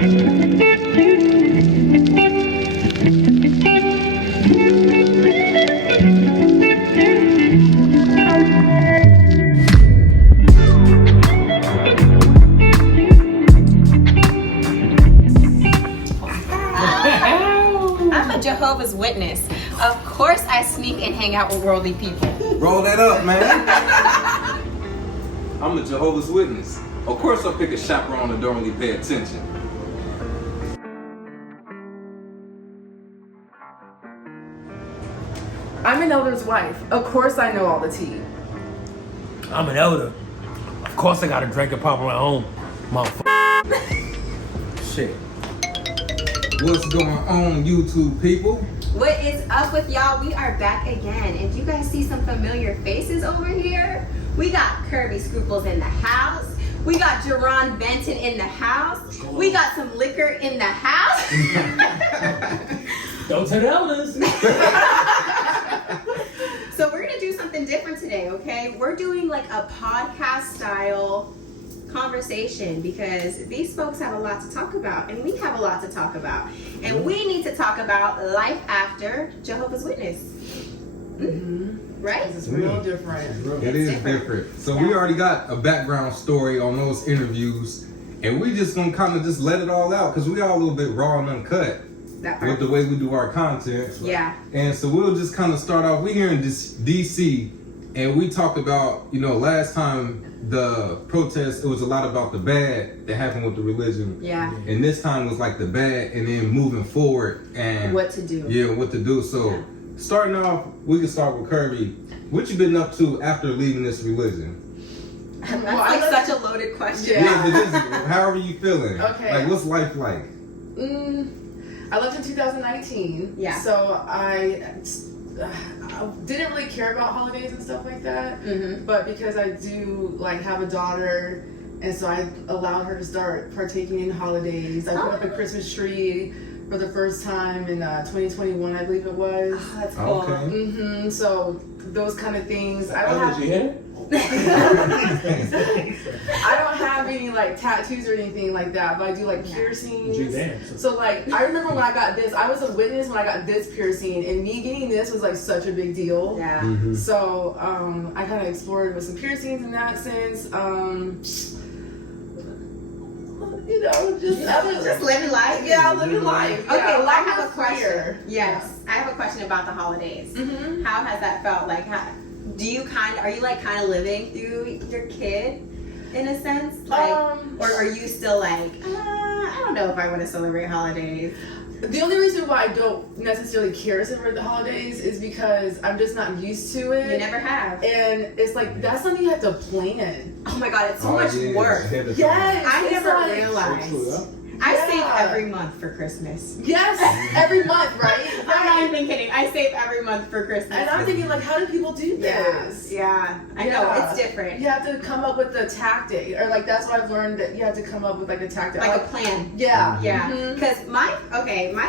Jehovah's Witness. Of course I sneak and hang out with worldly people. Roll that up, man. I'm a Jehovah's Witness. Of course I'll pick a chaperone that don't really pay attention. I'm an elder's wife. Of course I know all the tea. I'm an elder. Of course I got a drink and pop on my own. Motherfucker. Shit. What's going on, YouTube people? What is up with y'all? We are back again. And you guys see some familiar faces over here? We got Kirby Scruples in the house. We got Jerron Benton in the house. We got some liquor in the house. Don't tell the elders. So we're gonna do something different today, okay? We're doing like a podcast style conversation because these folks have a lot to talk about and we have a lot to talk about. And we need to talk about life after Jehovah's Witness. Right? It's real different. It is different. So we already got a background story on those interviews and we just gonna kind of just let it all out because we are a little bit raw and uncut with the way we do our content. Yeah. And so we'll just kind of start off. We're here in DC and we talked about, you know, last time the protest, it was a lot about the bad that happened with the religion. Yeah. And this time was like the bad and then moving forward and what to do. Yeah, what to do. So starting off, we can start with Kirby. What you been up to after leaving this religion? That's like such a loaded question. Yeah, but just, how are you feeling? Okay. Like, what's life like? I left in 2019. Yeah. So I didn't really care about holidays and stuff like that. But because I do like have a daughter, and so I allowed her to start partaking in holidays. I put up a Christmas tree for the first time in 2021, I believe it was. Oh, that's cool. Okay. So those kind of things. I don't Did have. you hear it? I don't have any like tattoos or anything like that, but I do like piercings. So like I remember when I got this, I was a witness when I got this piercing, and me getting this was like such a big deal. Yeah. So I kind of explored with some piercings in that sense. You know, just living life. Yeah, living life. Okay, yeah, well, I have a question. queer. Yes, I have a question about the holidays. How has that felt? Like, are you kind of living through your kid in a sense? Like, or are you still like, I don't know if I want to celebrate holidays? The only reason why I don't necessarily care to celebrate the holidays is because I'm just not used to it. You never have. And it's like, that's something you have to plan. Oh my God, it's so much work. Yes. I never like, realized. I save every month for Christmas. Yes, every month, right? I'm not even kidding. I save every month for Christmas. And I'm thinking, like, how do people do this? Yeah. I know, it's different. You have to come up with a tactic. Or, like, that's what I've learned, that you have to come up with, like, a tactic. Like a plan. Yeah. Yeah. Because my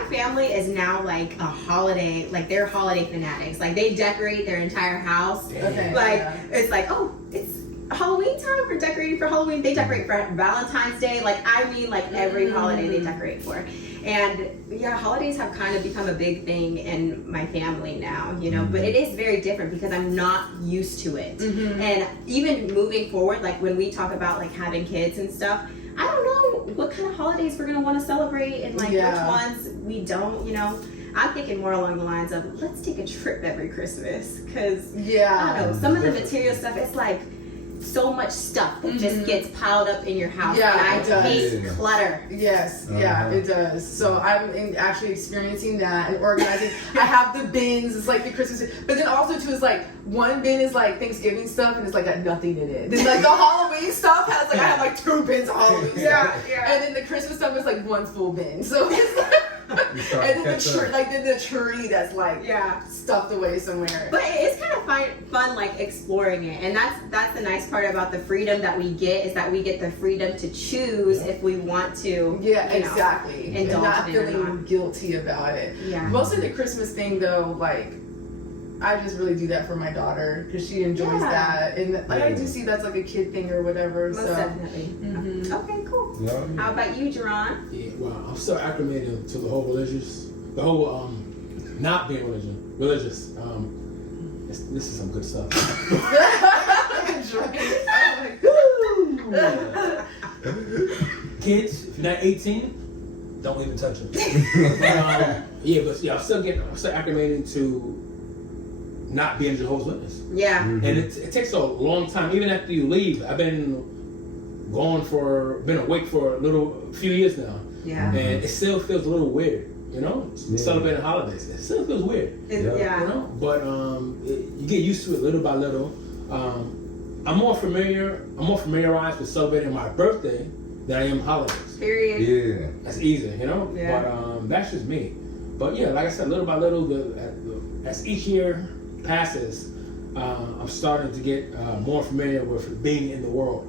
family is now, like, a holiday, like, they're holiday fanatics. Like, they decorate their entire house. Okay. Like, it's like, oh, it's Halloween time, we're decorating for Halloween. They decorate for Valentine's Day. Like, I mean, like every holiday they decorate for. And yeah, holidays have kind of become a big thing in my family now, you know, but it is very different because I'm not used to it. And even moving forward, like when we talk about like having kids and stuff, I don't know what kind of holidays we're going to want to celebrate and like which ones we don't, you know. I'm thinking more along the lines of let's take a trip every Christmas because I don't know, some of the material stuff, it's like so much stuff that just gets piled up in your house. Yeah, and I hate clutter. Yes, yeah, it does. So I'm actually experiencing that and organizing. I have the bins, it's like the Christmas, but then also too is like one bin is like Thanksgiving stuff and it's like got nothing in it. Then like the Halloween stuff has like I have like 2 bins of Halloween stuff. And then the Christmas stuff is like 1 full bin. So it's like and then the tree that's like stuffed away somewhere. But it's kind of fun like exploring it, and that's the nice part about the freedom that we get is that we get the freedom to choose if we want to. Yeah, exactly. And not indulge in it or feeling not. guilty about it. Yeah. Mostly the Christmas thing though, like I just really do that for my daughter because she enjoys that, and like I do see that's like a kid thing or whatever. Most definitely. Okay, cool. Yeah. How about you, Jerron? Yeah, well, I'm still acclimated to the whole not being religious. This is some good stuff. Kids, if you're not 18, don't even touch it. I'm still acclimated to not being Jehovah's Witness. Yeah. Mm-hmm. And it takes a long time. Even after you leave, I've been awake for a few years now. Yeah. And it still feels a little weird, celebrating holidays. It still feels weird. Yeah. But you get used to it little by little. I'm more familiarized with celebrating my birthday than I am holidays. Period. Yeah. That's easy, Yeah. But that's just me. But yeah, like I said, little by little, as each year passes, I'm starting to get more familiar with being in the world.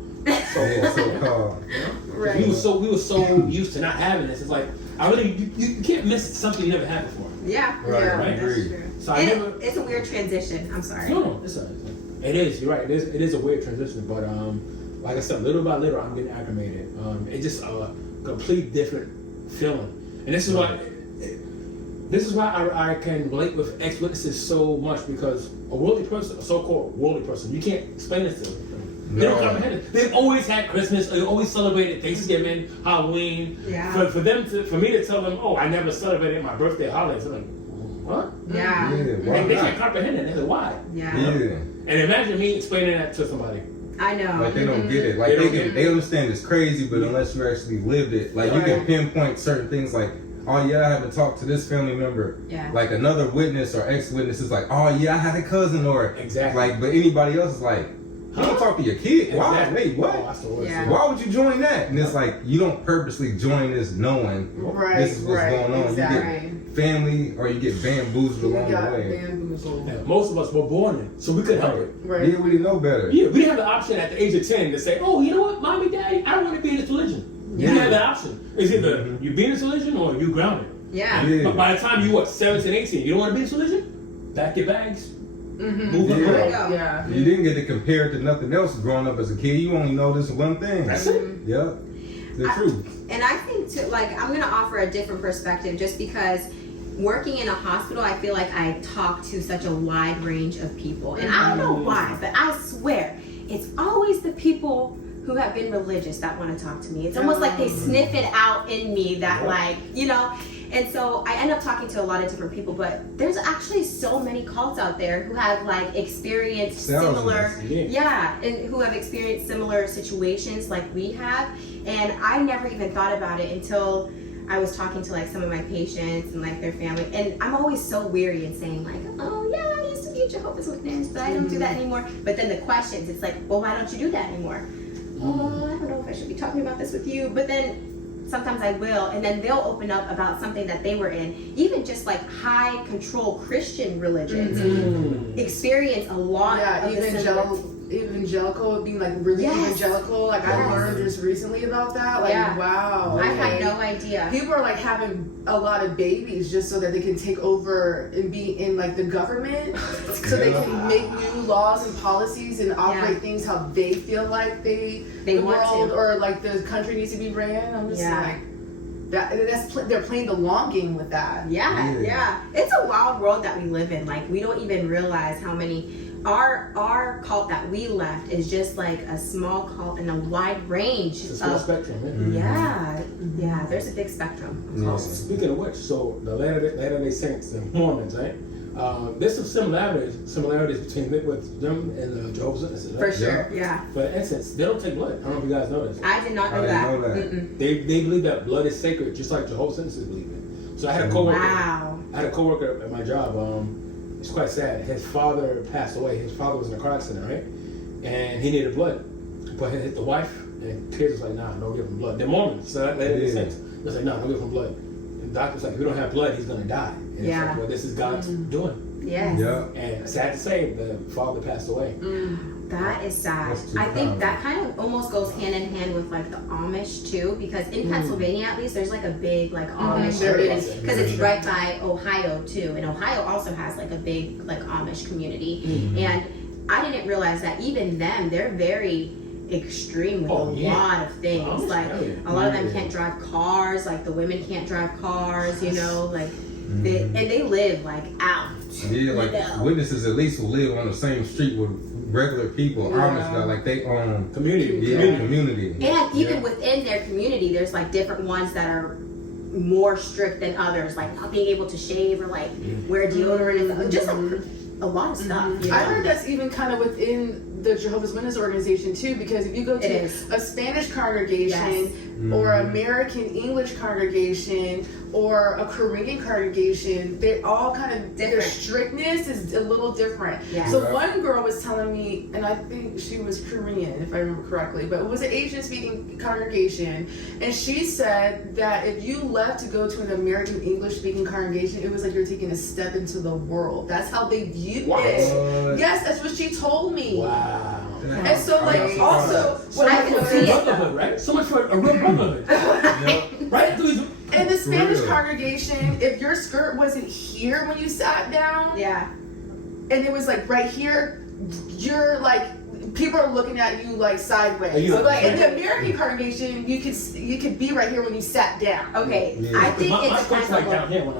So-called. Right. We were so used to not having this. It's like you can't miss something you never had before. Yeah. Right, Yeah. right. That's true. So It's a weird transition. I'm sorry. No, it is. You're right. It is a weird transition, but like I said, little by little, I'm getting acclimated. It's just a complete different feeling, and this is why I can relate with ex-witnesses so much, because a so-called worldly person, you can't explain this to them. They don't comprehend it. They've always had Christmas. They always celebrated Thanksgiving, Halloween. Yeah. For me to tell them, oh, I never celebrated my birthday holidays. I'm like, what? Yeah. They can't comprehend it. They're like, why? Yeah. And imagine me explaining that to somebody. I know. Like they don't get it. Like they understand it's crazy, but unless you actually lived it, like you can pinpoint certain things. Like, oh yeah, I haven't talked to this family member. Yeah. Like another witness or ex-witness is like, oh yeah, I had a cousin, or Exactly. Like, but anybody else is like, you don't talk to your kid. Why? Exactly. Wait, what? Oh, that's the worst. Yeah. Why would you join that? And it's like you don't purposely join this knowing this is what's going on. Exactly. You get family or you get bamboozled along the way. Yeah, most of us were born in, so we couldn't help it. Right. Yeah, we didn't know better. Yeah, we didn't have the option at the age of 10 to say, oh, you know what, mommy, daddy, I don't want to be in this religion. We didn't have that option. It's either you be in this religion or you grounded. Yeah. Yeah. But by the time you were 17, 18, you don't want to be in this religion? Pack your bags. Move on. Yeah. Go. Yeah. You didn't get to compare it to nothing else growing up as a kid. You only know this one thing. That's it. Yep. The truth. And I think too, like, I'm gonna offer a different perspective, just because working in a hospital, I feel like I talk to such a wide range of people, and I don't know why, but I swear it's always the people who have been religious that want to talk to me. It's almost like they sniff it out in me that, like, and so I end up talking to a lot of different people, but there's actually so many cults out there who have like experienced similar, and who have experienced similar situations like we have. And I never even thought about it until I was talking to like some of my patients and like their family. And I'm always so weary in saying like, oh yeah, I used to be a Jehovah's Witness, but I don't do that anymore. But then the questions, it's like, well, why don't you do that anymore? Oh, I don't know if I should be talking about this with you. But then sometimes I will, and then they'll open up about something that they were in. Even just like high control Christian religions experience a lot of evangelical, being like really evangelical. Like I learned just recently about that. Like wow, I had no idea. People are like having a lot of babies just so that they can take over and be in like the government, so they can make new laws and policies and operate things how they feel like the world or like the country needs to be ran. I'm just like. They're playing the long game with that. Yeah. It's a wild world that we live in. Like we don't even realize how many. Our cult that we left is just like a small cult in a wide range. It's a small spectrum. Yeah. There's a big spectrum. Speaking of which, so the Latter-day Saints, the Mormons, right? There's some similarities between with them and the Jehovah's Witnesses. Right? For sure, yeah. For instance, they don't take blood. I don't know if you guys know this. I did not know that. They believe that blood is sacred, just like Jehovah's Witnesses believe it. So I had a coworker. Wow. I had a coworker at my job. It's quite sad. His father passed away. His father was in a car accident, right? And he needed blood, but he hit the wife, and kids was like, "Nah, don't give him blood." They're Mormons, so that made sense. They was like, "Nah, don't give him blood." And the doctor's like, "If we don't have blood, he's gonna die." And it's like, well, this is God's doing. Yes. Yeah. And sad to say, the father passed away. That is sad. I think that kind of almost goes hand in hand with like the Amish too, because in Pennsylvania at least there's like a big like Amish community, because it's right by Ohio too, and Ohio also has like a big like Amish community. And I didn't realize that even them, they're very extreme with a yeah. lot of things. Oh, Like yeah. a lot of them can't drive cars. Like the women can't drive cars. You know, like they live like out. Yeah, like witnesses at least will live on the same street with regular people. Amish guy, like they own Community. community. And even within their community, there's like different ones that are more strict than others, like not being able to shave or like wear deodorant, and just like a lot of stuff. You know? I heard that's even kind of within the Jehovah's Witness organization too, because if you go to a Spanish congregation or American English congregation or a Korean congregation, they all kind of their strictness is a little different. Yeah. So one girl was telling me, and I think she was Korean if I remember correctly, but it was an Asian speaking congregation, and she said that if you left to go to an American English speaking congregation, it was like you're taking a step into the world. That's how they viewed it. Yes, that's what she told me. Wow. And so, like, also, when I can see it, brotherhood, right? So much for a real brotherhood, right? in the Spanish congregation, if your skirt wasn't here when you sat down, and it was like right here, you're like, people are looking at you like sideways. So, like in the American congregation, you could be right here when you sat down. Okay, I think it depends on down here when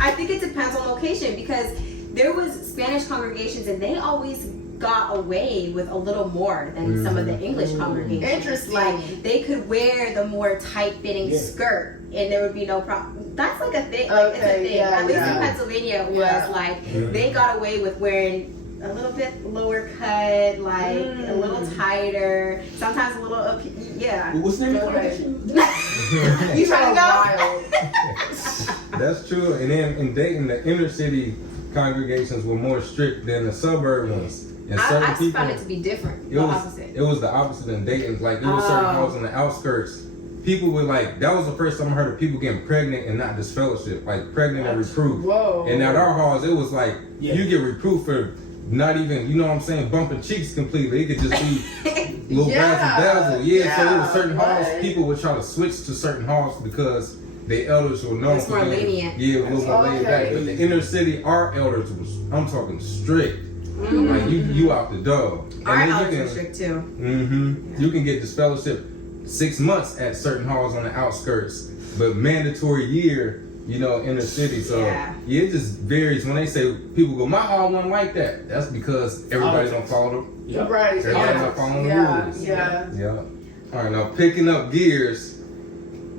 I think it depends on location, because there was Spanish congregations and they always got away with a little more than some of the English congregations. Interesting. Like they could wear the more tight-fitting skirt and there would be no problem. That's like a thing. Like, it's a thing. At least in Pennsylvania, it was like they got away with wearing a little bit lower cut, like a little tighter, sometimes a little up. Yeah. What's the name of the congregation? You trying to go? That's true. And then in Dayton, the inner city congregations were more strict than the suburb ones. And I just found it to be different. The opposite. It was the opposite in Dayton. Like, there were certain houses on the outskirts. People were like, that was the first time I heard of people getting pregnant and not disfellowship. Like, pregnant and reproved. Whoa. And at our halls, it was like, you get reproved for not even, you know what I'm saying, bumping cheeks completely. It could just be little razzle dazzle. Yeah, so there were certain halls, people would try to switch to certain halls because the elders were known for being lenient. Yeah, a little more laid back. But the inner city, our elders was, I'm talking strict. Like you out the door. Our elders were strict too. You can get disfellowship 6 months at certain halls on the outskirts, but mandatory year, you know, inner city. So it just varies. When they say people go, my hall wasn't like that. That's because everybody don't follow them. Right. Everybody not following the rules. Yeah. All right, now picking up gears.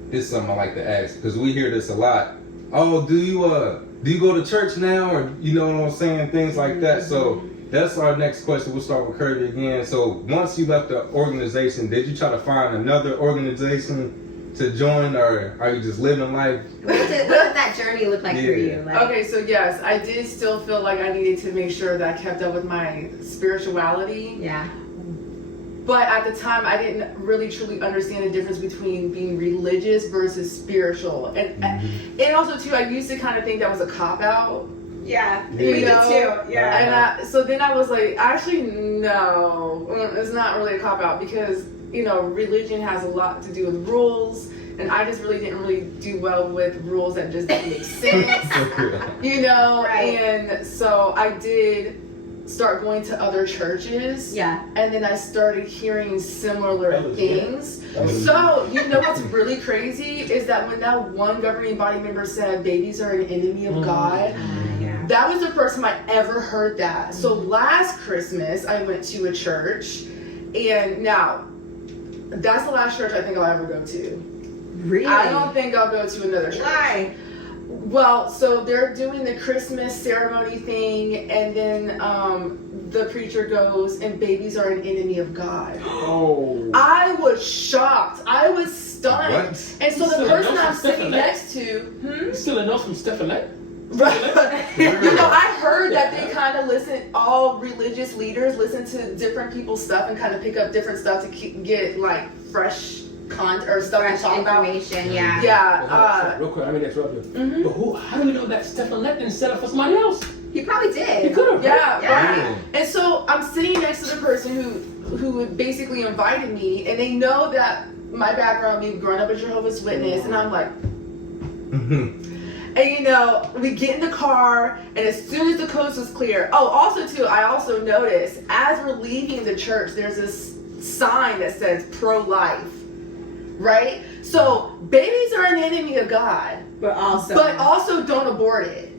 This is something I like to ask because we hear this a lot. Oh, do you go to church now, or you know what I'm saying, things like that. So that's our next question. We'll start with Kirby again. So once you left the organization, did you try to find another organization to join, or are you just living life? What did that journey look like for you? Like, okay, so yes, I did still feel like I needed to make sure that I kept up with my spirituality. Yeah. But at the time, I didn't really truly understand the difference between being religious versus spiritual. And also, too, I used to kind of think that was a cop-out. Yeah, You we did know? too. Yeah. And so then I was like, actually, no, it's not really a cop-out because, you know, religion has a lot to do with rules. And I just really didn't really do well with rules that just didn't make sense. You know? Right. And so I did start going to other churches. Yeah. And then I started hearing similar things. So, you know what's really crazy is that when that one governing body member said babies are an enemy of God, that was the first time I ever heard that. So last Christmas, I went to a church, and now, that's the last church I think I'll ever go to. Really? I don't think I'll go to another church. Why? Well, so they're doing the Christmas ceremony thing, and then the preacher goes, and babies are an enemy of God. Oh. I was shocked. I was stunned. What? And so the person I'm sitting next to, You still enough from Stephanet? you know, I heard that they kind of listen, all religious leaders listen to different people's stuff and kind of pick up different stuff to get like fresh content or stuff to talk about. Information, yeah. Yeah. Real quick, I mean to interrupt you. But how do we know that Stephanet didn't set up for somebody else? He probably did. He could have. Yeah. Right. And so I'm sitting next to the person who basically invited me, and they know that my background, me growing up a Jehovah's Witness, and I'm like, And we get in the car, and as soon as the coast was clear, also too, I also noticed as we're leaving the church, there's this sign that says pro-life, right? So babies are an enemy of God, But also don't abort it.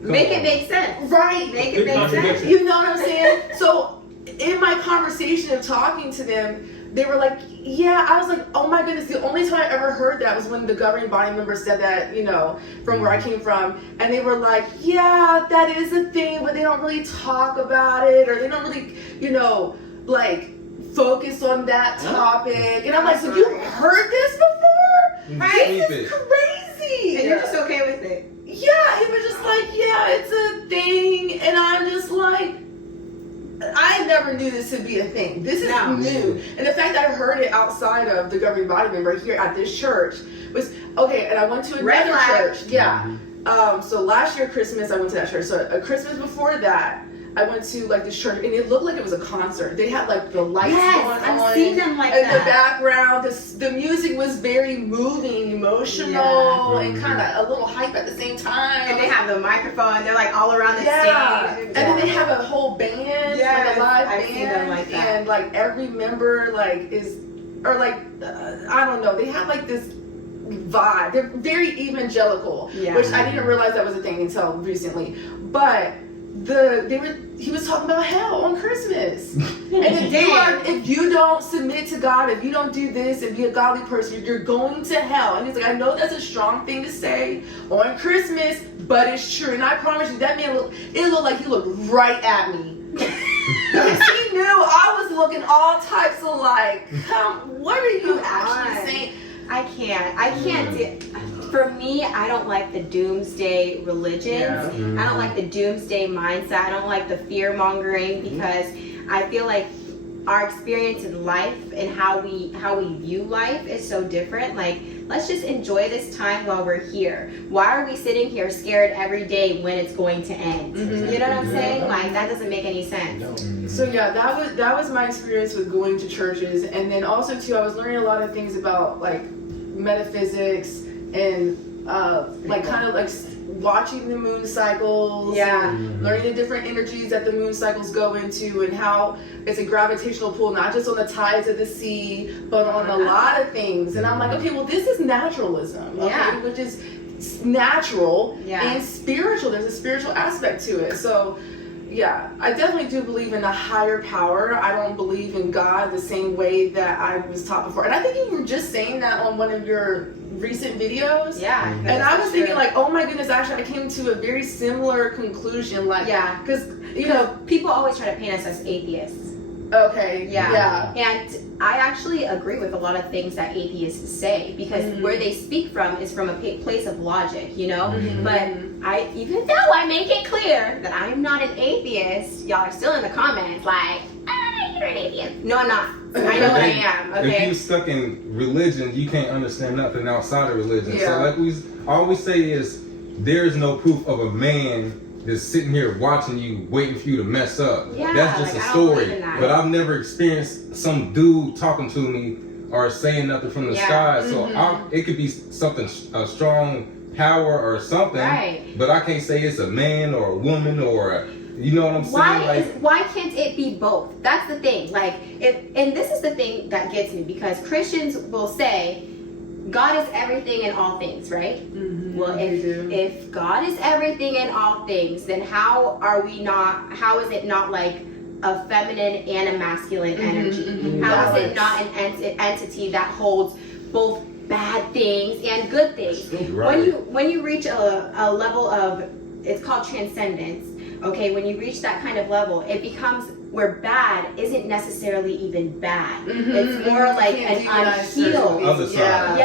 Make it make sense. Right. Make it make sense. You know what I'm saying? So in my conversation of talking to them, they were like, yeah, I was like, oh my goodness, the only time I ever heard that was when the governing body member said that, from where I came from. And they were like, yeah, that is a thing, but they don't really talk about it, or they don't really, focus on that topic. And I'm like, so you've heard this before? Right? This is crazy. And you're just okay with it. Yeah, it was just like, yeah, it's a thing. And I'm just like, I never knew this to be a thing. This is new. And the fact that I heard it outside of the governing body member here at this church was, okay, and I went to another church. Yeah. So last year, Christmas, I went to that church. So a Christmas before that, I went to this church, and it looked like it was a concert. They had the lights going on. I've seen them like in that. the background. The music was very moving, emotional, and kind of a little hype at the same time. And they have the microphone. They're all around the stage. And then they have a whole band, a live I've band, seen them like that. and every member I don't know. They have this vibe. They're very evangelical, which I didn't realize that was a thing until recently. But he was talking about hell on Christmas. And if you don't submit to God, if you don't do this and be a godly person, you're going to hell. And he's like, I know that's a strong thing to say on Christmas, but it's true. And I promise you, that man looked like he looked right at me. He knew I was looking all types of what are you actually saying? I can't. For me, I don't like the doomsday religions. Yeah. I don't like the doomsday mindset. I don't like the fear mongering, because I feel like our experience in life and how we view life is so different. Let's just enjoy this time while we're here. Why are we sitting here scared every day when it's going to end? You know what I'm saying? That doesn't make any sense. So yeah, that was my experience with going to churches. And then also too, I was learning a lot of things about metaphysics and watching the moon cycles, learning the different energies that the moon cycles go into, and how it's a gravitational pull, not just on the tides of the sea, but on a lot of things. And I'm like, okay, well, this is naturalism, which is natural and spiritual. There's a spiritual aspect to it. So yeah, I definitely do believe in a higher power. I don't believe in God the same way that I was taught before. And I think you were just saying that on one of your recent videos. Yeah. And I was thinking oh my goodness, actually I came to a very similar conclusion. Because, people always try to paint us as atheists. Okay. Yeah. And I actually agree with a lot of things that atheists say, because where they speak from is from a place of logic, But even though I make it clear that I am not an atheist, y'all are still in the comments you're an atheist. No, I'm not. I know what I am. Okay. If you're stuck in religion, you can't understand nothing outside of religion. Yeah. So we always say is, there's no proof of a man just sitting here watching you, waiting for you to mess up. Yeah, that's just a story. But I've never experienced some dude talking to me or saying nothing from the sky. So it could be something, a strong power or something. Right. But I can't say it's a man or a woman or you know what I'm saying? Why can't it be both? That's the thing. And this is the thing that gets me, because Christians will say God is everything in all things, right? Well, if God is everything in all things, then how is it not a feminine and a masculine energy? How is it not an entity that holds both bad things and good things? Right. When you reach a level of, it's called transcendence. Okay, when you reach that kind of level, it becomes where bad isn't necessarily even bad. It's more like an unhealed. Other side.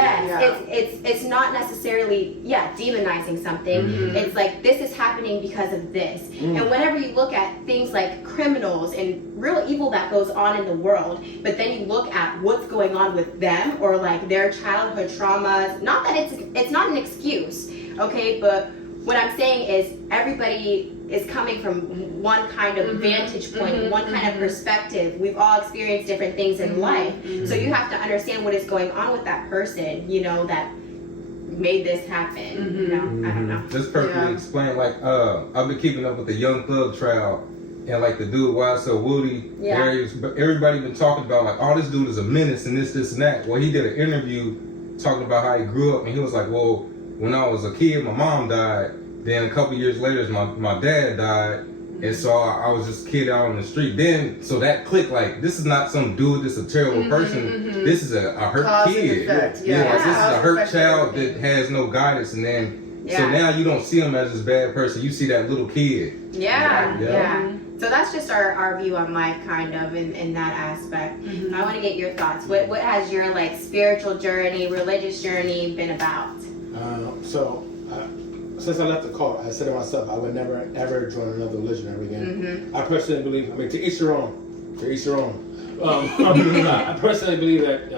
It's not necessarily demonizing something. It's this is happening because of this. And whenever you look at things like criminals and real evil that goes on in the world, but then you look at what's going on with them, or their childhood traumas, not that it's not an excuse, okay, but what I'm saying is everybody is coming from one kind of vantage point, one kind of perspective. We've all experienced different things in life. So you have to understand what is going on with that person, that made this happen. You know, I don't know. That's perfectly explained. Like, I've been keeping up with the Young Thug trial, and like the dude, why so Woody, everybody been talking about like, oh, this dude is a menace and this and that. Well, he did an interview talking about how he grew up, and he was like, well, when I was a kid, my mom died. Then a couple years later, my dad died. And so I was just a kid out on the street. Then, so that clicked, like, this is not some dude that's a terrible person. This is a hurt Cause kid. Effect. Like, this is a hurt child that has no guidance. And then, so now you don't see him as this bad person. You see that little kid. Yeah. So that's just our view on life, kind of, in that aspect. I want to get your thoughts. What has your, like, spiritual journey, religious journey been about? Since I left the cult, I said to myself, I would never ever join another religion ever again. I personally believe, to each their own. To each their own. I personally believe that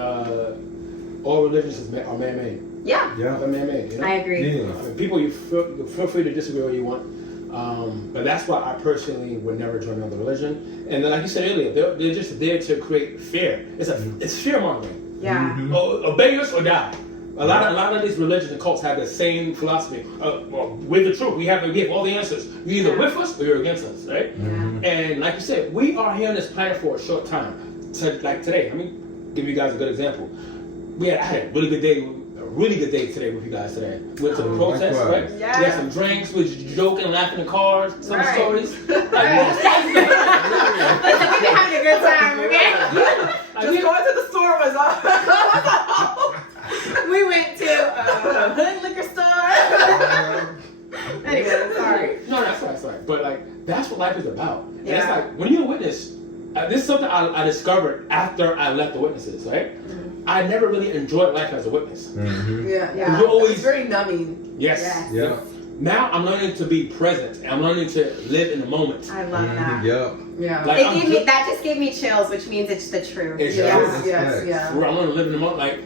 all religions are man-made. Yeah. They're man-made. You know? I agree. Yeah. I mean, people, you feel free to disagree what you want. But that's why I personally would never join another religion. And then, like you said earlier, they're just there to create fear. It's fear-mongering. Yeah. Obey us or die. A lot of these religions and cults have the same philosophy. With the truth, we have all the answers. You're either with us or you're against us, right? And like you said, we are here on this planet for a short time. Like today, let me give you guys a good example. I had a really good day today with you guys today. Went to the protest, right? Yeah. We had some drinks, we were joking, laughing in cars, some stories. Listen, we've been having a good time, okay? Just going to the store was all. We went to a hood liquor store. Anyway, sorry. No, that's right. But like, that's what life is about. And Yeah. it's like, when you're a witness, this is something I discovered after I left the witnesses, right? I never really enjoyed life as a witness. Yeah. You're always It's very numbing. yes. Yeah. Now I'm learning to be present, and I'm learning to live in the moment. I love that. Yeah. Like, That just gave me chills, which means it's the truth. It's Yes. where I'm learning to live in the moment. Like,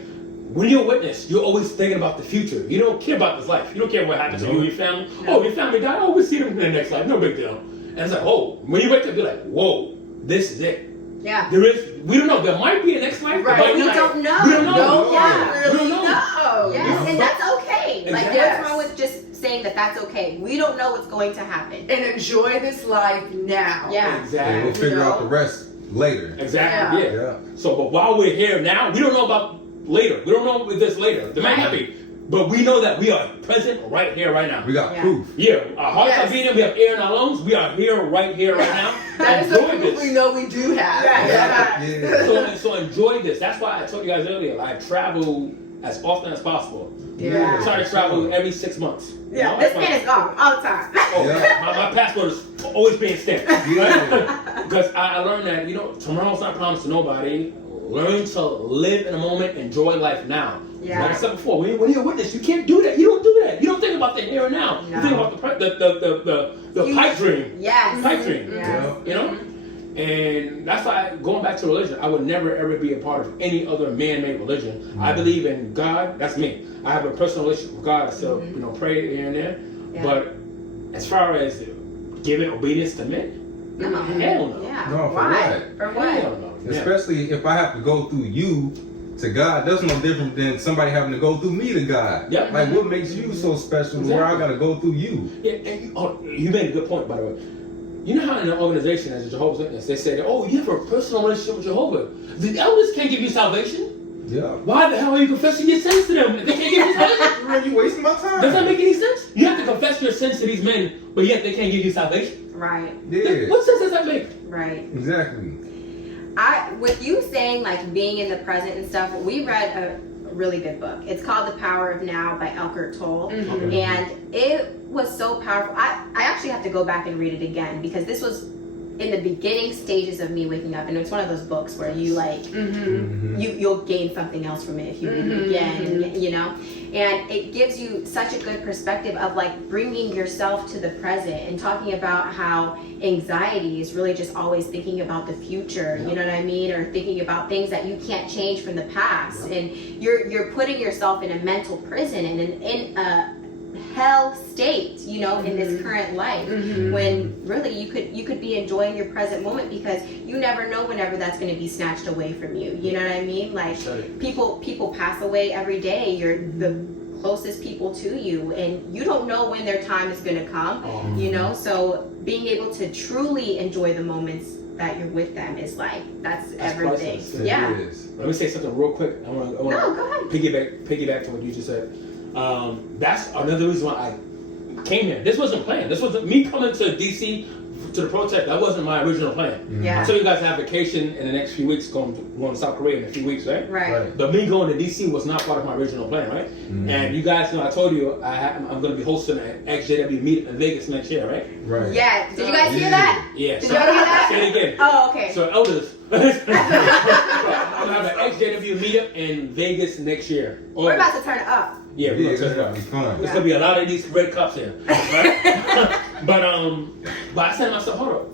when you're a witness, you're always thinking about the future. You don't care about this life. You don't care what happens to you and your family. Oh, your family died. Oh, we'll see them in the next life. No big deal. And it's like, oh, when you wake up, you're like, whoa, this is it. Yeah. We don't know. There might be a next life. Right. But We don't know. We don't know. Yeah. We don't know. Yes, and that's okay. Like, Exactly. what's wrong with just saying that's okay? We don't know what's going to happen. And enjoy this life now. Yeah. And Exactly. we'll figure out the rest later. Exactly. Yeah. Yeah. So, but while we're here now, we don't know about later. We don't know with this later. There might not be. But we know that we are present right here, right now. We got proof. Yeah, our hearts are beating. We have air in our lungs. We are here, right now. That is the Enjoy proof this. we know we do have. Yeah. So enjoy this. That's why I told you guys earlier. I travel as often as possible. Yeah. I try to travel every 6 months. You know? This man is gone all the time. My passport is always being stamped. Right? Because I learned that, tomorrow's not promised to nobody. Learn to live in the moment, enjoy life now. Yeah. Like I said before, when you're a witness, you can't do that. You don't do that. You don't think about the here and now. No. You think about the pipe dream. Yes. Pipe dream. Yes. You know? And that's why, going back to religion, I would never ever be a part of any other man-made religion. I believe in God. That's me. I have a personal relationship with God. I still, pray here and there. Yeah. But as far as giving obedience to men, No. hell no. Yeah. No, for Why? what? For what? Hell no. Yeah. Especially if I have to go through you to God, that's no different than somebody having to go through me to God. Yep. Like, what makes you so special to where I got to go through you? Yeah, and you made a good point, by the way. You know how in an organization as a Jehovah's Witness, they say, oh, you have a personal relationship with Jehovah. The elders can't give you salvation. Yeah. Why the hell are you confessing your sins to them? They can't give you salvation. Man, you wasting my time. Does that make any sense? You have to confess your sins to these men, but yet they can't give you salvation. Right. Yeah. What sense does that make? Right. Exactly. With you saying like being in the present and stuff, we read a really good book. It's called The Power of Now by Eckhart Tolle. And it was so powerful. I actually have to go back and read it again because this was in the beginning stages of me waking up, and it's one of those books where you like you'll gain something else from it if you read it again, and it gives you such a good perspective of like bringing yourself to the present and talking about how anxiety is really just always thinking about the future, you know what I mean, or thinking about things that you can't change from the past, and you're putting yourself in a mental prison and in a hell state, in this current life, when really you could be enjoying your present moment because you never know whenever that's going to be snatched away from you. You know what I mean? Like people pass away every day. The closest people to you, and you don't know when their time is going to come, you know? So being able to truly enjoy the moments that you're with them is like, that's everything. Priceless. Yeah. It is. Let me say something real quick. I want No, go ahead. piggyback to what you just said. That's another reason why I came here. This wasn't planned. This wasn't me coming to DC to the protest. That wasn't my original plan. Yeah. I told you guys I have vacation in the next few weeks, going to South Korea in a few weeks, right? Right. But me going to DC was not part of my original plan, right? And you guys know I told you I'm going to be hosting an XJW meet in Vegas next year, right? Right. Yeah. Did you guys hear that? Yeah. Did y'all hear that? Say it again. Oh, okay. So elders, I'm gonna have an XJW meetup in Vegas next year. We're about to turn it up. Yeah, we're Yeah, gonna it's turn it gonna up. be fun. There's gonna be a lot of these red cups here, right? but I said to myself, hold up,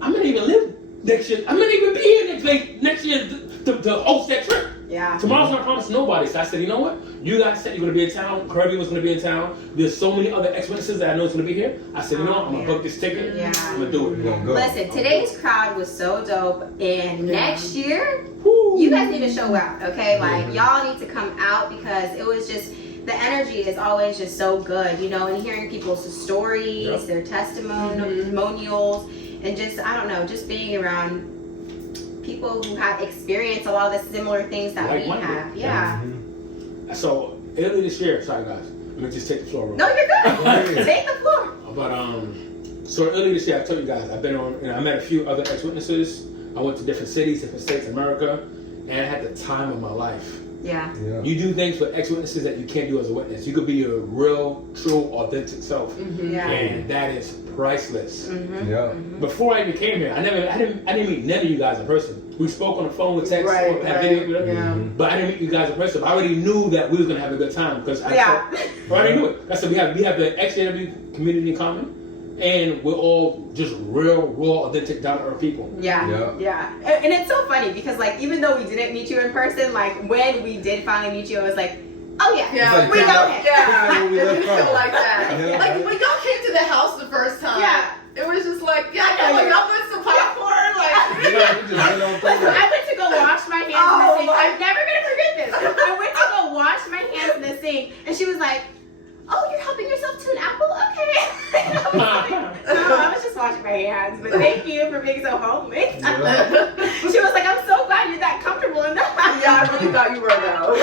I'm gonna even live next year. I'm gonna even be here next year to host that trip. Yeah. Tomorrow's not promised to nobody, so I said, you know what? You guys said you're gonna be in town. Kirby was gonna be in town. There's so many other ex-witnesses that I know is gonna be here. I said, you know what? I'm gonna book this ticket. Yeah. I'm gonna do We're it. gonna go. Listen, today's crowd was so dope, and next year, Woo. you guys need to show out, okay? Like, y'all need to come out because it was just, the energy is always just so good, you know, and hearing people's stories, Yep. their testimonials, and just, I don't know, just being around people who have experienced a lot of the similar things that we Like-minded. have. Yeah. So early this year, sorry guys, let me just take the floor real No, quick. you're good. Take the floor. But so earlier this year, I told you guys I've been on. I met a few other ex-witnesses. I went to different cities, different states in America, and I had the time of my life. Yeah. Yeah. You do things with ex-witnesses that you can't do as a witness. You could be your real, true, authentic self, Yeah. and that is priceless. Mm-hmm. Yeah. Before I even came here, I didn't meet none of you guys in person. We spoke on the phone with text, Right, had video, yeah. but I didn't meet you guys in person. I already knew that we was gonna have a good time because I already knew it. I said we have the XJW community in common, and we're all just real, raw, authentic, down to earth people. Yeah. And it's so funny because, like, even though we didn't meet you in person, like, when we did finally meet you, it was like, oh yeah, Yeah. we know him. Yeah. Where we It left didn't feel from. like that. Yeah. Like when y'all came to the house the first time. Yeah. It was just like, I know like you. y'all put some popcorn, like. We just went on through Listen, it. I went to go wash my hands in the sink. I'm never gonna forget this. I went to go wash my hands in the sink, and she was like, "Oh, you're helping yourself to an apple? Okay." And I was like, no, I was just washing my hands, but thank you for being so homely. Yeah. She was like, "I'm so glad you're that comfortable in that." Yeah, I really thought you were though.